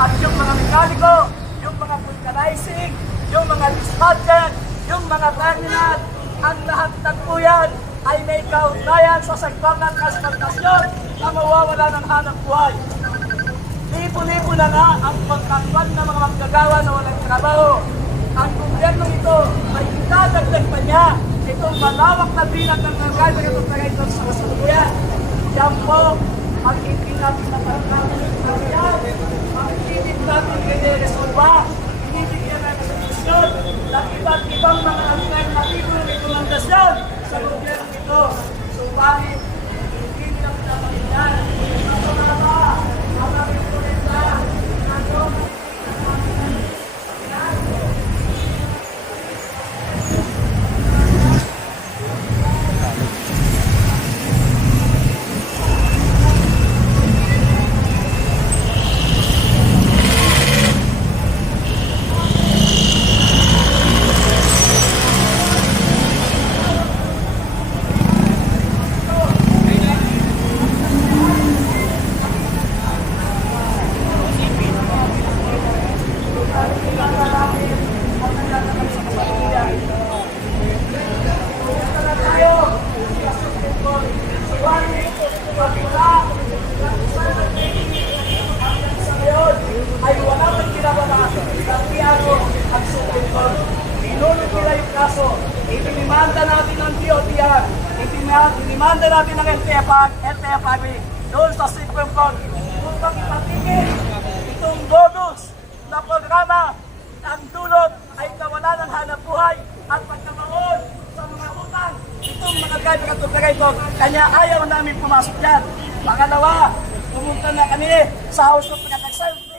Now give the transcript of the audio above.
at yung mga mekaniko, yung mga vulcanizing, yung mga dispatcher, yung mga terminal, ang lahat ng po yan ay may kaugnayan sa sektor ng transportasyon na mawawala ng hanap buhay. Libo-libo na nga ang pagkakwan ng mga manggagawa na walang trabaho. Ang gobyerno ito ay itadagdag pa niya itong malawak na bilang ng mga ito sa kasalukuyan. Yan po, ang hindi natin naparamdaman ng kanya, ang hindi natin kanya-resolva, binibigyan natin sa solusyon ng iba't ibang mga alternatibo ng rekomendasyon sa gobyerno ito. Subalit, hindi nila pinapakinggan. Ang pangaba, ang aming kulita, ang ay wala mang ginawa na Santiago at Supreme Court. Inulog nila yung kaso. Itinimanda natin ng DOTR. Itinimanda natin ng LTFRB doon sa Supreme Court upang ipatigil itong bogus na programa. Ang dulot ay kawalan ng hanap buhay at pagkamaon sa mga utang. Itong mga driver at operator, kanya ayaw namin pumasok yan. Pangalawa, pumunta na kami sa House of Representatives